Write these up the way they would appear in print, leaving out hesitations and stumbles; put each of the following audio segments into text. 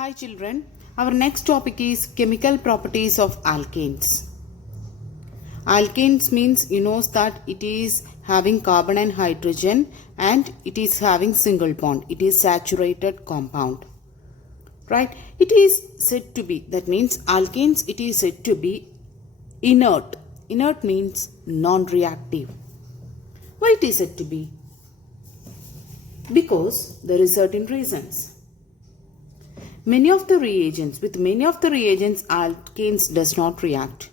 Hi children, our next topic is chemical properties of alkanes. Alkanes means that it is having carbon and hydrogen and it is having single bond. It is saturated compound. Right? It is said to be, that means alkanes it is said to be inert. Inert means non-reactive. Why it is said to be? Because there is certain reasons. With many of the reagents, alkanes does not react.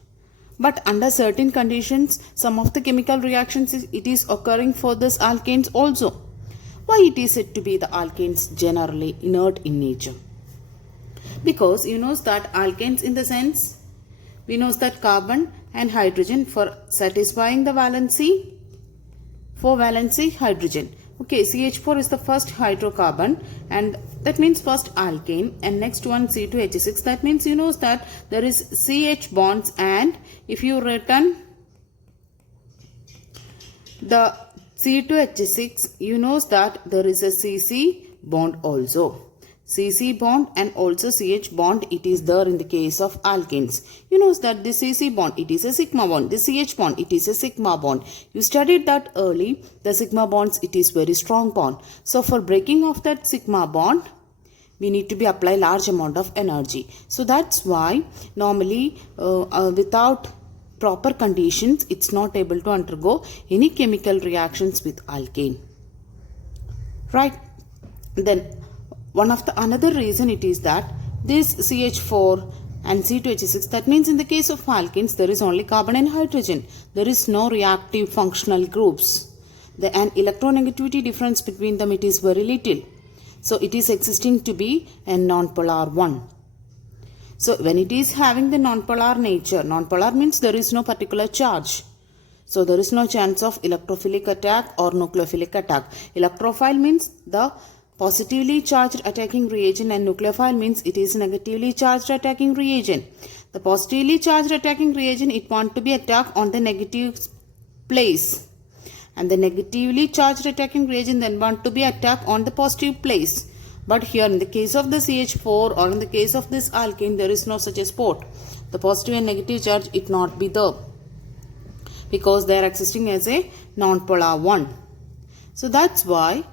But under certain conditions, some of the chemical reactions it is occurring for this alkanes also. Why it is said to be the alkanes generally inert in nature? Because that alkanes in the sense, we know that carbon and hydrogen for satisfying the valency, for valency hydrogen. Okay, CH4 is the first hydrocarbon and that means first alkane, and next one C2H6. That means that there is CH bonds, and if you written the C2H6, that there is a CC bond also. CC bond and also CH bond it is there in the case of alkanes. That the CC bond it is a sigma bond, the CH bond it is a sigma bond. You studied that early, the sigma bonds it is very strong bond. So for breaking of that sigma bond, we need to be apply large amount of energy. So that's why normally without proper conditions it's not able to undergo any chemical reactions with alkane. Right? Then one of the another reason it is that this CH4 and C2H6, that means in the case of alkanes there is only carbon and hydrogen. There is no reactive functional groups. And electronegativity difference between them it is very little. So it is existing to be a nonpolar one. So when it is having the nonpolar nature, nonpolar means there is no particular charge. So there is no chance of electrophilic attack or nucleophilic attack. Electrophile means the positively charged attacking reagent and nucleophile means it is negatively charged attacking reagent. The positively charged attacking reagent it want to be attacked on the negative place, and the negatively charged attacking reagent then want to be attacked on the positive place. But here in the case of the CH4 or in the case of this alkane there is no such a spot. The positive and negative charge it not be there because they are existing as a nonpolar one. So that's why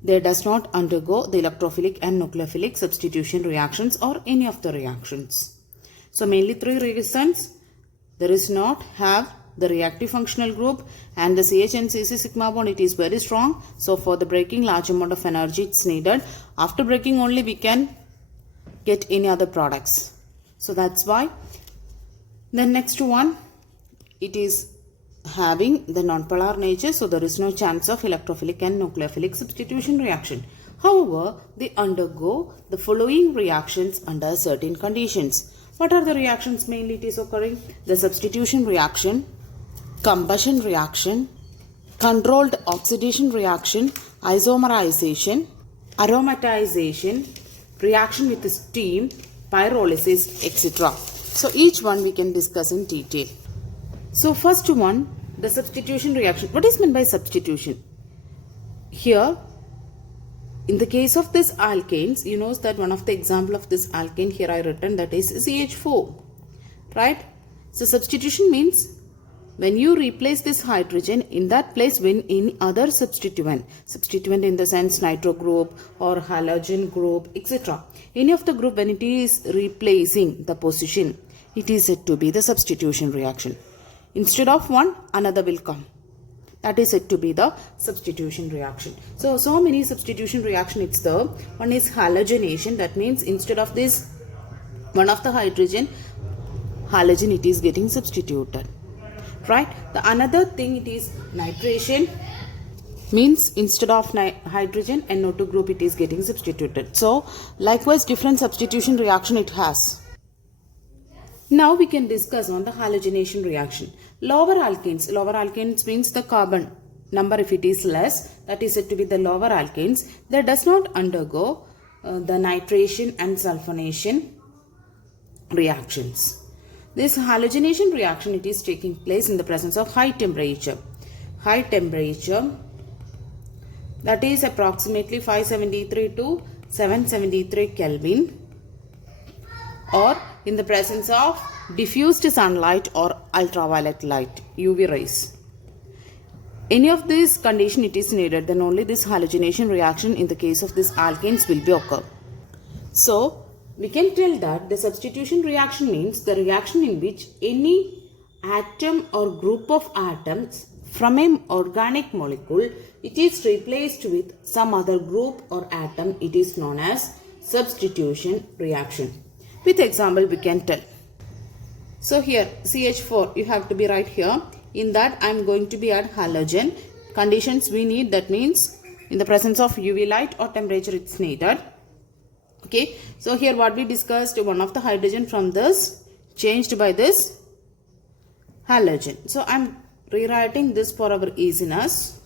they does not undergo the electrophilic and nucleophilic substitution reactions or any of the reactions. So mainly three reasons: there is not have the reactive functional group, and the CH and CC sigma bond it is very strong. So for the breaking large amount of energy it's needed. After breaking only we can get any other products. So that's why. The next one, it is having the nonpolar nature, so there is no chance of electrophilic and nucleophilic substitution reaction. However, they undergo the following reactions under certain conditions. What are the reactions mainly it is occurring? The substitution reaction, combustion reaction, controlled oxidation reaction, isomerization, aromatization, reaction with steam, pyrolysis, etc. So each one we can discuss in detail. So first one, the substitution reaction. What is meant by substitution? Here, in the case of this alkanes, that one of the example of this alkane here I written, that is CH4. Right? So substitution means when you replace this hydrogen, in that place when any other substituent in the sense nitro group or halogen group, etc. Any of the group when it is replacing the position, it is said to be the substitution reaction. Instead of one, another will come. That is said to be the substitution reaction. So many substitution reaction it's there. One is halogenation. That means instead of this one of the hydrogen, halogen it is getting substituted. Right? The another thing it is nitration. Means instead of hydrogen, NO2 group it is getting substituted. So likewise different substitution reaction it has. Now we can discuss on the halogenation reaction. Lower alkanes means the carbon number if it is less, that is said to be the lower alkanes. They does not undergo the nitration and sulfonation reactions. This halogenation reaction it is taking place in the presence of high temperature. High temperature, that is approximately 573 to 773 Kelvin, or in the presence of diffused sunlight or ultraviolet light, UV rays. Any of these condition it is needed, then only this halogenation reaction in the case of these alkanes will be occur. So we can tell that the substitution reaction means the reaction in which any atom or group of atoms from an organic molecule, it is replaced with some other group or atom. It is known as substitution reaction. With example we can tell. So here CH4 you have to be right here. In that I am going to be add halogen. Conditions we need, that means in the presence of UV light or temperature it's needed. Okay, so here what we discussed, one of the hydrogen from this changed by this halogen. So I am rewriting this for our easiness.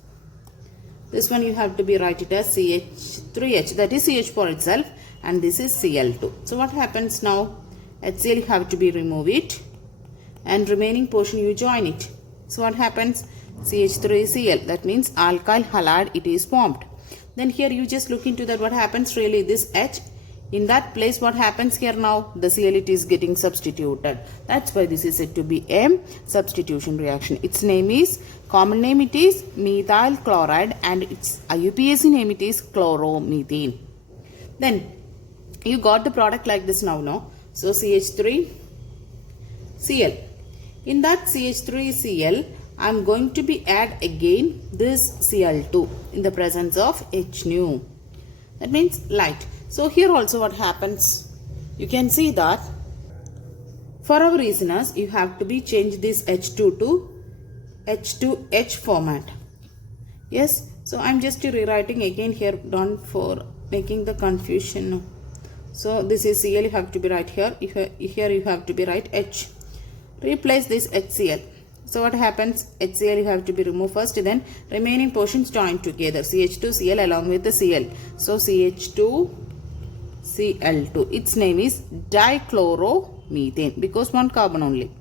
This one you have to be write it as CH3H, that is CH4 itself, and this is Cl2. So what happens now? HCl you have to be remove it, and remaining portion you join it. So what happens? CH3Cl, that means alkyl halide it is formed. Then here you just look into that what happens really, this H, in that place what happens here now? The Cl it is getting substituted. That's why this is said to be a substitution reaction. Its name is, common name it is methyl chloride, and its IUPAC name it is chloromethane. Then you got the product like this now, no? So CH3Cl. In that CH3Cl, I am going to be add again this Cl2 in the presence of H nu. That means light. So here also what happens? You can see that for our listeners, you have to be change this H2 to H2H format. Yes. So I am just rewriting again here, done for making the confusion. So this is Cl, you have to be right here. Here you have to be right H. Replace this HCl. So what happens? HCl you have to be removed first, then remaining portions joined together. CH2Cl along with the Cl. So CH2Cl2. Its name is dichloromethane because one carbon only.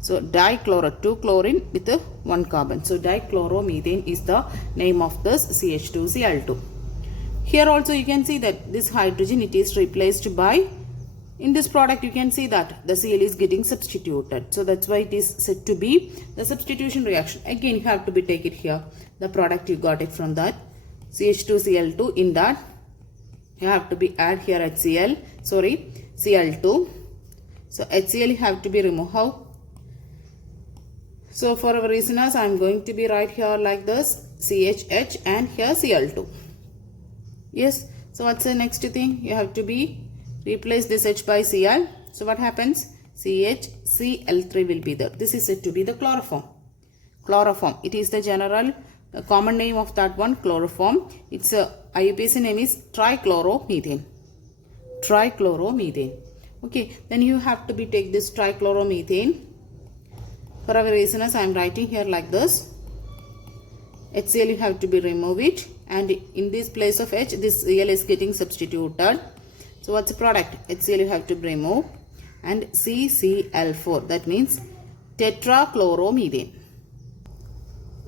So dichloro, 2 chlorine with 1 carbon. So dichloromethane is the name of this CH2Cl2. Here also you can see that this hydrogen it is replaced by, in this product you can see that the Cl is getting substituted. So that's why it is said to be the substitution reaction. Again you have to be take it here. The product you got it from that CH2Cl2. In that you have to be add here Cl2. So HCl you have to be removed. How? So for our listeners I am going to be right here like this CHH and here Cl2. Yes. So what's the next thing? You have to be replace this H by Cl. So what happens? CHCl3 will be there. This is said to be the chloroform. Chloroform. It is the general common name of that one, chloroform. Its IUPAC name is trichloromethane. Trichloromethane. Okay. Then you have to be take this trichloromethane. For our listeners, I am writing here like this. HCl you have to be remove it, and in this place of H, this Cl is getting substituted. So what's the product? HCl you have to remove, and CCl4, that means tetrachloromethane.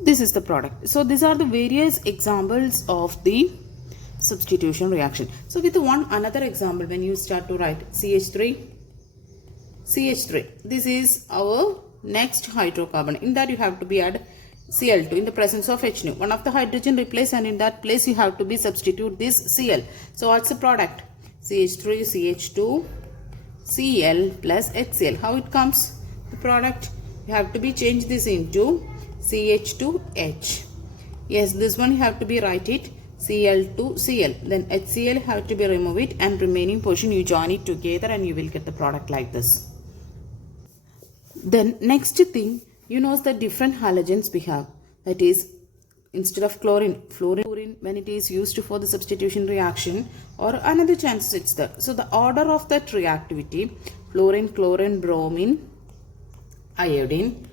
This is the product. So these are the various examples of the substitution reaction. So with another example, when you start to write CH3, this is our next hydrocarbon. In that you have to be add Cl2 in the presence of H nu. One of the hydrogen replace, and in that place you have to be substitute this Cl. So what's the product? CH3, CH2, Cl plus HCl. How it comes? The product, you have to be change this into CH2H. Yes, this one you have to be write it Cl2Cl. Then HCl have to be remove it, and remaining portion you join it together, and you will get the product like this. Then next thing, you know the different halogens we have. That is, instead of chlorine, fluorine, when it is used for the substitution reaction, or another chance it's there. So the order of that reactivity, fluorine, chlorine, bromine, iodine,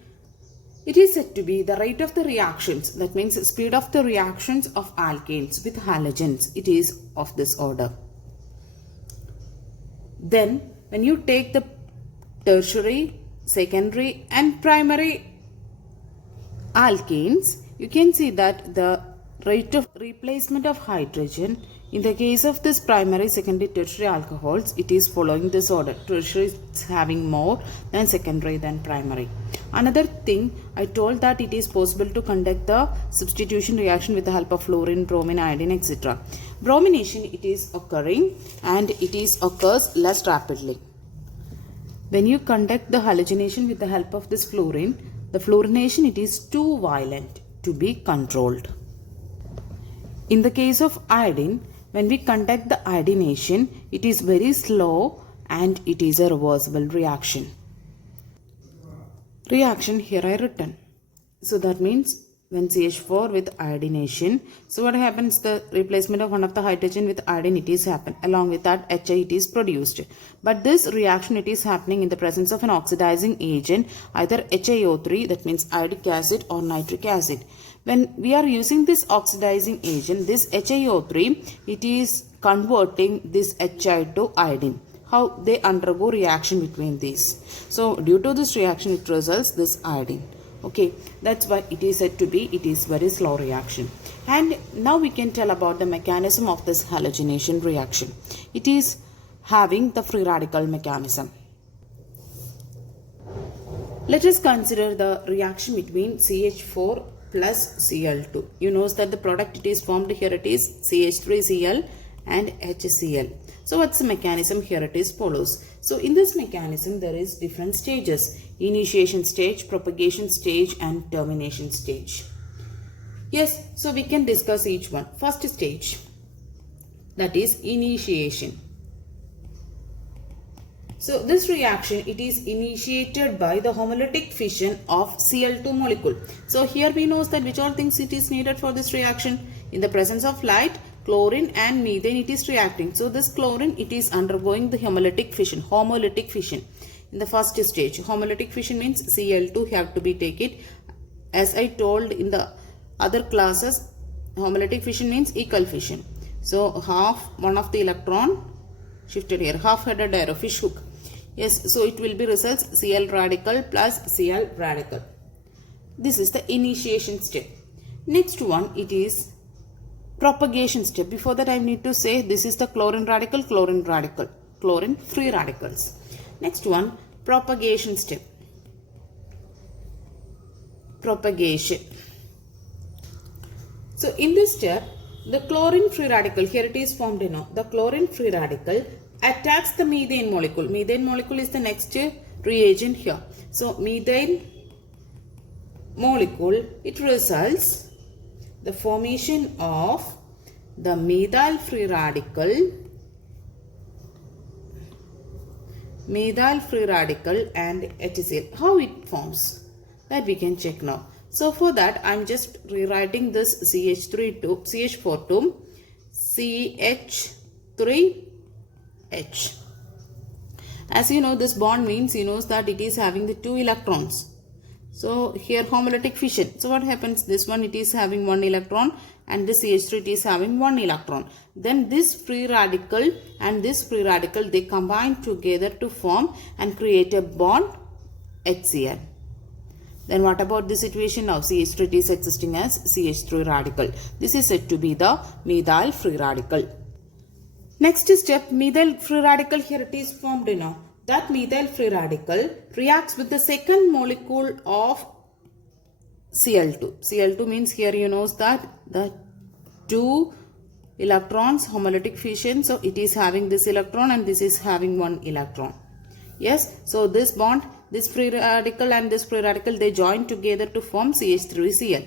it is said to be the rate of the reactions. That means speed of the reactions of alkanes with halogens. It is of this order. Then when you take the tertiary, secondary and primary alkanes, you can see that the rate of replacement of hydrogen In the case of this primary, secondary, tertiary alcohols, it is following this order. Tertiary is having more than secondary than primary. Another thing, I told that it is possible to conduct the substitution reaction with the help of fluorine, bromine, iodine, etc. Bromination, it is occurring and it occurs less rapidly. When you conduct the halogenation with the help of this fluorine, the fluorination, it is too violent to be controlled. In the case of iodine, when we conduct the iodination, it is very slow and it is a reversible reaction. Reaction here I written. So that means when CH4 with iodination, so what happens? The replacement of one of the hydrogen with iodine, it is happen. Along with that HI, it is produced. But this reaction, it is happening in the presence of an oxidizing agent, either HiO3, that means iodic acid, or nitric acid. When we are using this oxidizing agent, this HiO3, it is converting this HI to iodine. How they undergo reaction between these. So due to this reaction, it results this iodine. Okay, that's why it is said to be, it is very slow reaction. And now we can tell about the mechanism of this halogenation reaction. It is having the free radical mechanism. Let us consider the reaction between CH4 plus Cl2. You know that the product it is formed here, it is CH3Cl and HCl. So what's the mechanism? Here it is follows. So in this mechanism there is different stages: initiation stage, propagation stage and termination stage. Yes, so we can discuss each one. First stage, that is initiation. So this reaction, it is initiated by the homolytic fission of Cl2 molecule. So here we know that which all things it is needed for this reaction. In the presence of light, chlorine and methane, it is reacting. So this chlorine, it is undergoing the homolytic fission. In the first stage, homolytic fission means Cl2 have to be taken. As I told in the other classes, homolytic fission means equal fission. So one of the electron shifted here, half-headed arrow, fish hook. Yes, so it will be results Cl radical plus Cl radical. This is the initiation step. Next one, it is propagation step. Before that, I need to say this is the chlorine radical, chlorine free radicals. Next one, propagation step. Propagation. So in this step, the chlorine free radical, here it is formed now. The chlorine free radical attacks the methane molecule. Methane molecule is the next reagent here. So methane molecule, it results the formation of the methyl free radical and HCl. How it forms? That we can check now. So for that, I am just rewriting this CH4 to CH3H. As you know, this bond means, you know that it is having the 2 electrons. So here homolytic fission. So what happens? This one, it is having 1 electron and this CH3, it is having 1 electron. Then this free radical and this free radical, they combine together to form and create a bond HCl. Then what about the situation now? CH3 is existing as CH3 radical. This is said to be the methyl free radical. Next step, methyl free radical, here it is formed now. That methyl free radical reacts with the second molecule of Cl2. Cl2 means here you know that the 2 electrons homolytic fission. So it is having this electron and this is having 1 electron. Yes, so this bond, this free radical and this free radical, they join together to form CH3Cl.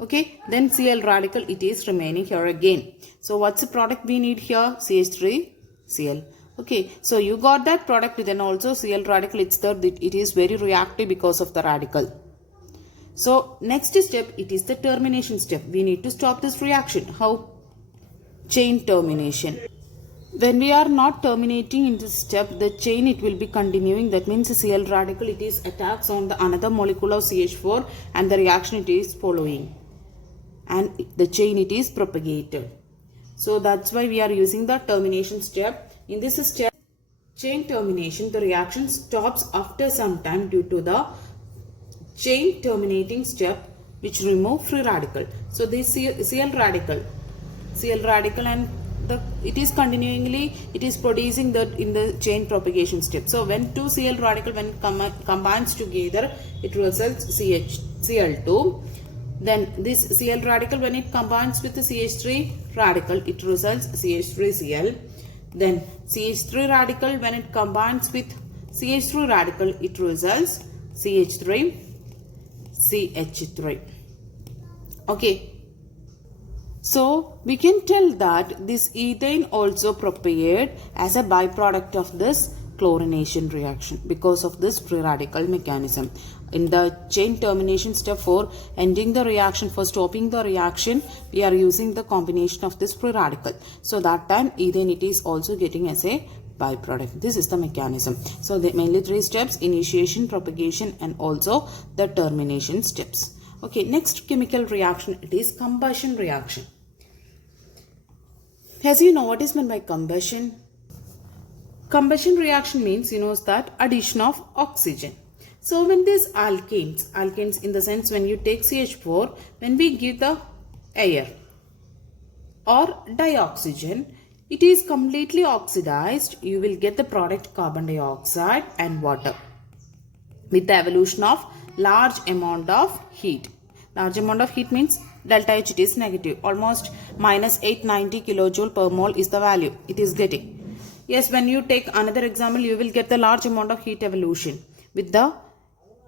Okay, then Cl radical, it is remaining here again. So what's the product we need here? CH3Cl. Okay, so you got that product, then also Cl radical, it is very reactive because of the radical. So next step, it is the termination step. We need to stop this reaction. How? Chain termination. When we are not terminating in this step, the chain, it will be continuing. That means Cl radical, it is attacks on the another molecule of CH4 and the reaction, it is following. And the chain, it is propagated. So that's why we are using the termination step. In this step, chain termination, the reaction stops after some time due to the chain terminating step which remove free radical. So this Cl radical, Cl radical, and it is continuingly, it is producing that in the chain propagation step. So when two Cl radical, when combines together, it results Cl2. Then this Cl radical, when it combines with the CH3 radical, it results CH3Cl. Then CH3 radical, when it combines with CH3 radical, it results CH3CH3. Okay. So we can tell that this ethane also prepared as a byproduct of this chlorination reaction because of this free radical mechanism. In the chain termination step for ending the reaction, for stopping the reaction, we are using the combination of this free radical. So that time ethane it is also getting as a byproduct. This is the mechanism. So the mainly three steps: initiation, propagation, and also the termination steps. Okay, next chemical reaction, it is combustion reaction. As you know, what is meant by combustion? Combustion reaction means, that addition of oxygen. So when these alkanes in the sense when you take CH4, when we give the air or dioxygen, it is completely oxidized. You will get the product carbon dioxide and water with the evolution of large amount of heat. Large amount of heat means delta H, it is negative. Almost minus 890 kilojoule per mole is the value it is getting. Yes, when you take another example, you will get the large amount of heat evolution with the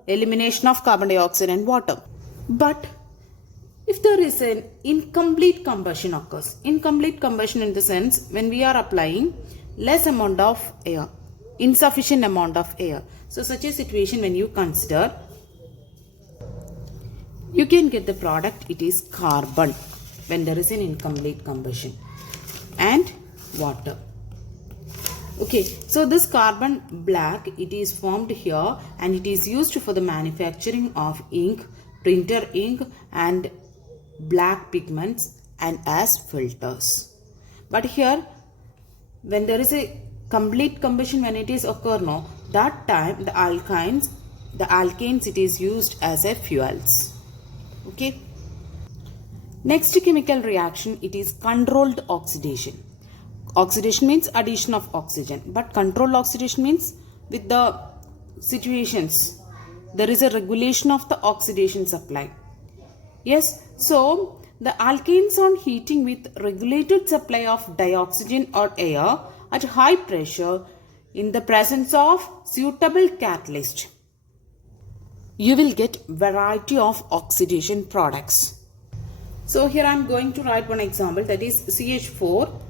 elimination of carbon dioxide and water. But if there is an incomplete combustion occurs, incomplete combustion in the sense when we are applying less amount of air, insufficient amount of air. So such a situation when you consider, you can get the product, it is carbon when there is an incomplete combustion and water. Okay, so this carbon black, it is formed here and it is used for the manufacturing of ink, printer ink and black pigments and as filters. But here when there is a complete combustion, when it is occur, no, that time the alkanes it is used as a fuels. Okay. Next chemical reaction, it is controlled oxidation. Oxidation means addition of oxygen, but controlled oxidation means with the situations there is a regulation of the oxidation supply. Yes, so the alkanes on heating with regulated supply of dioxygen or air at high pressure in the presence of suitable catalyst, you will get variety of oxidation products. So here I am going to write one example, that is CH4.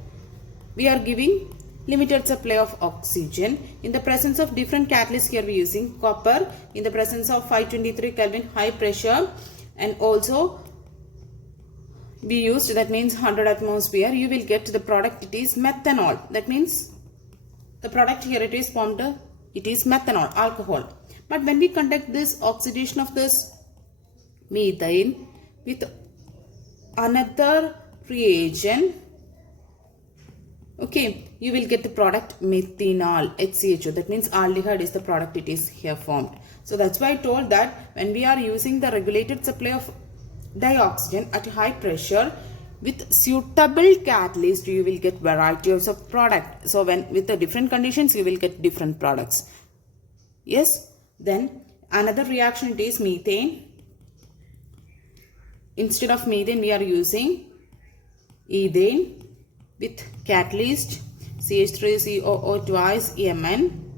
We are giving limited supply of oxygen in the presence of different catalysts. Here we are using copper in the presence of 523 Kelvin high pressure, and also we used, that means 100 atmosphere. You will get the product, it is methanol. That means the product here it is formed, it is methanol, alcohol. But when we conduct this oxidation of this methane with another reagent, okay, you will get the product methanol, HCHO. That means aldehyde is the product it is here formed. So that's why I told that when we are using the regulated supply of dioxygen at high pressure with suitable catalyst, you will get varieties of product. So when with the different conditions, you will get different products. Yes. Then another reaction, it is methane. Instead of methane, we are using ethane with catalyst CH3COO twice Mn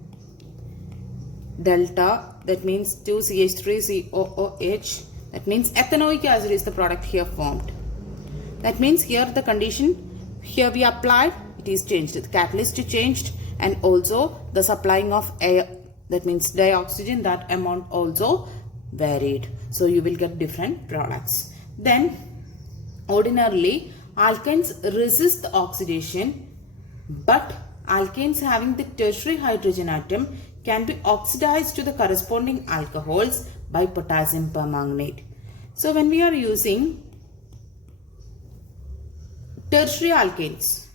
delta, that means 2CH3COOH. That means ethanoic acid is the product here formed. That means here the condition, here we applied, it is changed. The catalyst changed and also the supplying of air, that means dioxygen, that amount also varied. So you will get different products. Then ordinarily alkanes resist the oxidation, but alkanes having the tertiary hydrogen atom can be oxidized to the corresponding alcohols by potassium permanganate. So when we are using tertiary alkanes,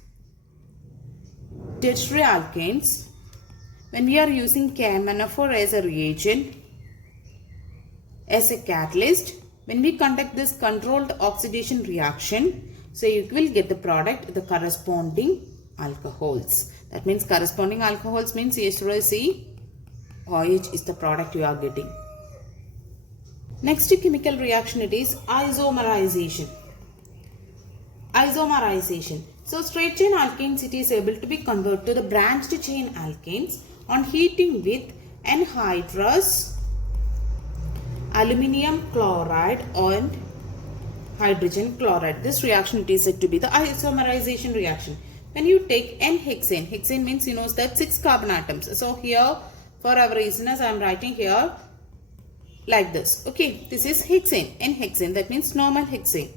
when we are using KMnO4 as a reagent, as a catalyst, when we conduct this controlled oxidation reaction, So you will get the product, the corresponding alcohols. That means corresponding alcohols means CH3C OH is the product you are getting. Next chemical reaction, it is isomerization. Isomerization. So straight chain alkanes, it is able to be converted to the branched chain alkanes on heating with anhydrous aluminium chloride and hydrogen chloride. This reaction, it is said to be the isomerization reaction. When you take N-hexane, hexane means you know that 6 carbon atoms. So here for our reasoners I am writing here like this. Okay, this is hexane, N-hexane, that means normal hexane.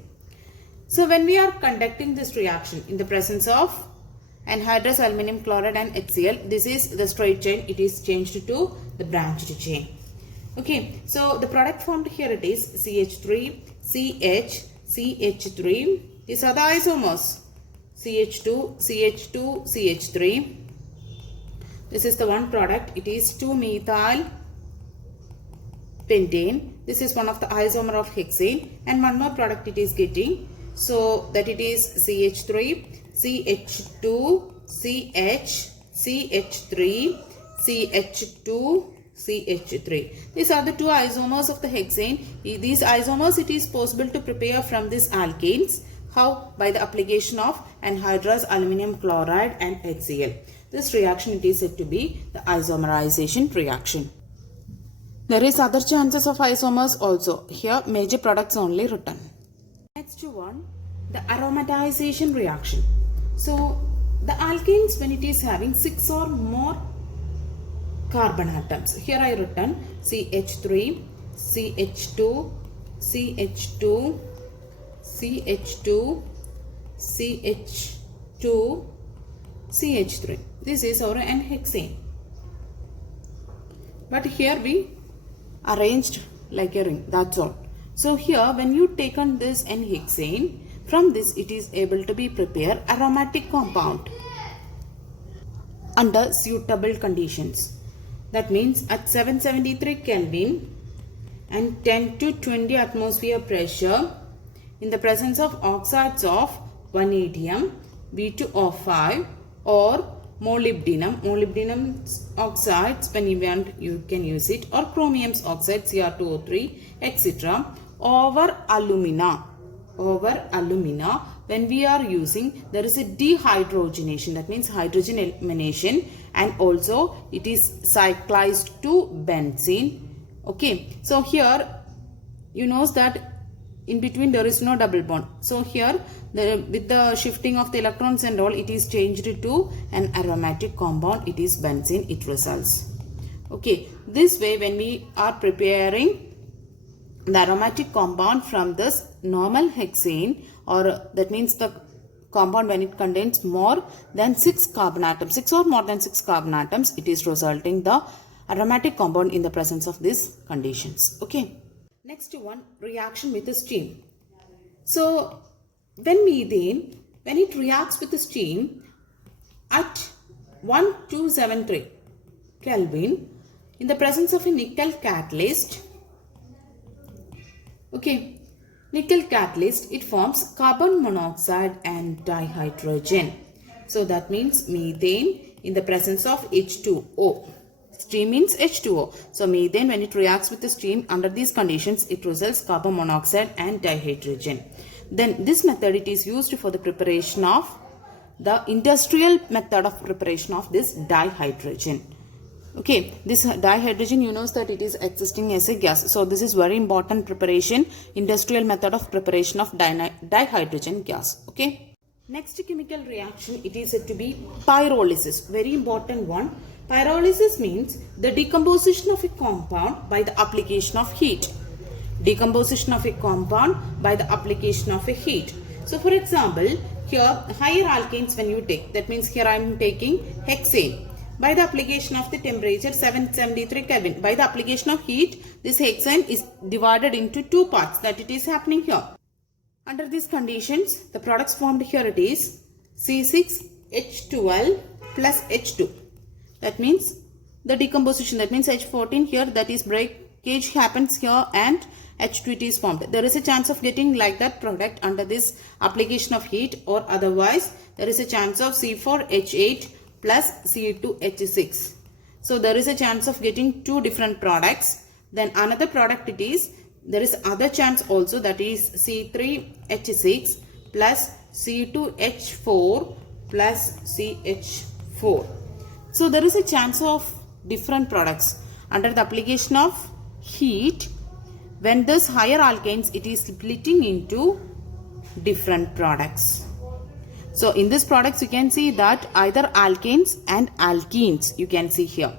So when we are conducting this reaction in the presence of anhydrous aluminium chloride and HCl, this is the straight chain, it is changed to the branched chain. Okay, so the product formed here, it is CH3, CH, CH3. These are the isomers. CH2, CH2, CH3. This is the one product. It is 2-methyl pentane. This is one of the isomer of hexane. And one more product it is getting. So that it is CH3, CH2, CH, CH3, CH2, CH3. These are the two isomers of the hexane. These isomers it is possible to prepare from these alkanes. How? By the application of anhydrous aluminium chloride and HCl. This reaction it is said to be the isomerization reaction. There is other chances of isomers also. Here major products only written. Next one, the aromatization reaction. So the alkanes, when it is having 6 or more carbon atoms. Here I written CH3, CH2, CH2, CH2, CH2, CH3. This is our N-hexane. But here we arranged like a ring. That's all. So here when you take on this N-hexane, from this it is able to be prepared aromatic compound under suitable conditions. That means at 773 Kelvin and 10 to 20 atmosphere pressure in the presence of oxides of vanadium, V2O5 or molybdenum. Molybdenum oxides, when you want you can use it, or chromium oxide Cr2O3 etc. over alumina. When we are using, there is a dehydrogenation, that means hydrogen elimination, and also it is cyclized to benzene. Okay, so here you know that in between there is no double bond. So here with the shifting of the electrons and all, it is changed to an aromatic compound. It is benzene, it results. Okay, this way when we are preparing the aromatic compound from this normal hexane, or that means the compound when it contains more than 6 carbon atoms, 6 or more than 6 carbon atoms, it is resulting the aromatic compound in the presence of these conditions. Okay. Next one, reaction with the steam. So when methane, when it reacts with the steam at 1273 Kelvin in the presence of a nickel catalyst, okay, nickel catalyst, it forms carbon monoxide and dihydrogen. So that means methane in the presence of H2O. Steam means H2O. So methane, when it reacts with the steam under these conditions, it results carbon monoxide and dihydrogen. Then this method, it is used for the preparation of the industrial method of preparation of this dihydrogen. Okay, this dihydrogen, you know that it is existing as a gas. So this is very important preparation, industrial method of preparation of dihydrogen gas. Okay. Next chemical reaction, it is said to be pyrolysis. Very important one. Pyrolysis means the decomposition of a compound by the application of heat. Decomposition of a compound by the application of a heat. So for example, here higher alkanes when you take, that means here I am taking hexane. By the application of the temperature 773 Kelvin, by the application of heat, this hexane is divided into 2 parts, that it is happening here. Under these conditions, the products formed here, it is C6H12 plus H2. That means the decomposition, that means H14 here, that is break KH happens here and H2 is formed. There is a chance of getting like that product under this application of heat, or otherwise there is a chance of C4H8 plus C2H6. So there is a chance of getting two different products. Then another product it is, there is other chance also, that is C3H6 plus C2H4 plus CH4. So there is a chance of different products under the application of heat. When this higher alkanes, it is splitting into different products. So in this products you can see that either alkanes and alkenes you can see here.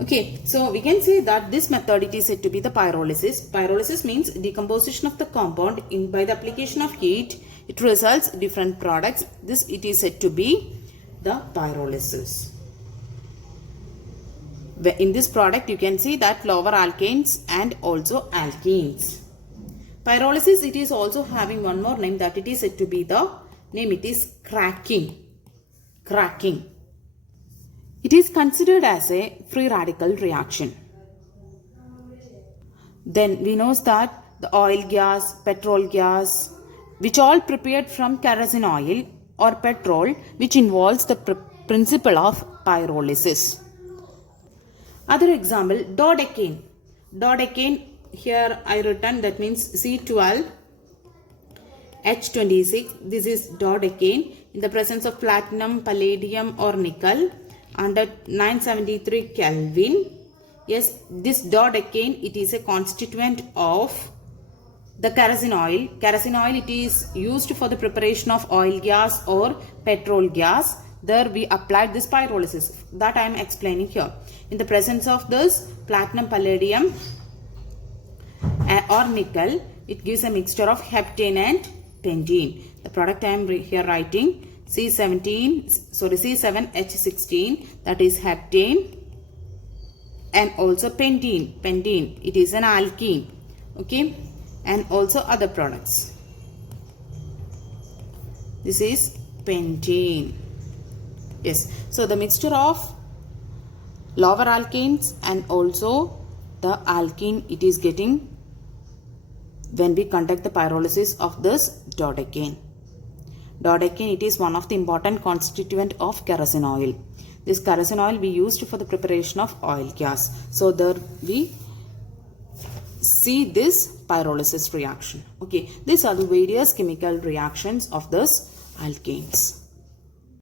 Okay, so we can say that this method it is said to be the pyrolysis. Pyrolysis means decomposition of the compound by the application of heat. It results different products. This it is said to be the pyrolysis. In this product you can see that lower alkanes and also alkenes. Pyrolysis, it is also having one more name, that it is said to be the name, it is cracking. Cracking. It is considered as a free radical reaction. Then we know that the oil gas, petrol gas, which all prepared from kerosene oil or petrol, which involves the principle of pyrolysis. Other example, dodecane. Dodecane, here I written, that means C12H26. This is dodecane in the presence of platinum, palladium or nickel under 973 Kelvin. Yes, this dodecane, it is a constituent of the kerosene oil. Kerosene oil, it is used for the preparation of oil gas or petrol gas. There we applied this pyrolysis that I am explaining here. In the presence of this platinum, palladium or nickel, it gives a mixture of heptane and pentene. The product I am here writing C7H16, that is heptane, and also pentene. Pentene, it is an alkene. Okay, and also other products. This is pentene. Yes, so the mixture of lower alkanes and also the alkene it is getting when we conduct the pyrolysis of this dodecane. Dodecane, it is one of the important constituent of kerosene oil. This kerosene oil we used for the preparation of oil gas. So there we see this pyrolysis reaction. Okay, these are the various chemical reactions of this alkanes.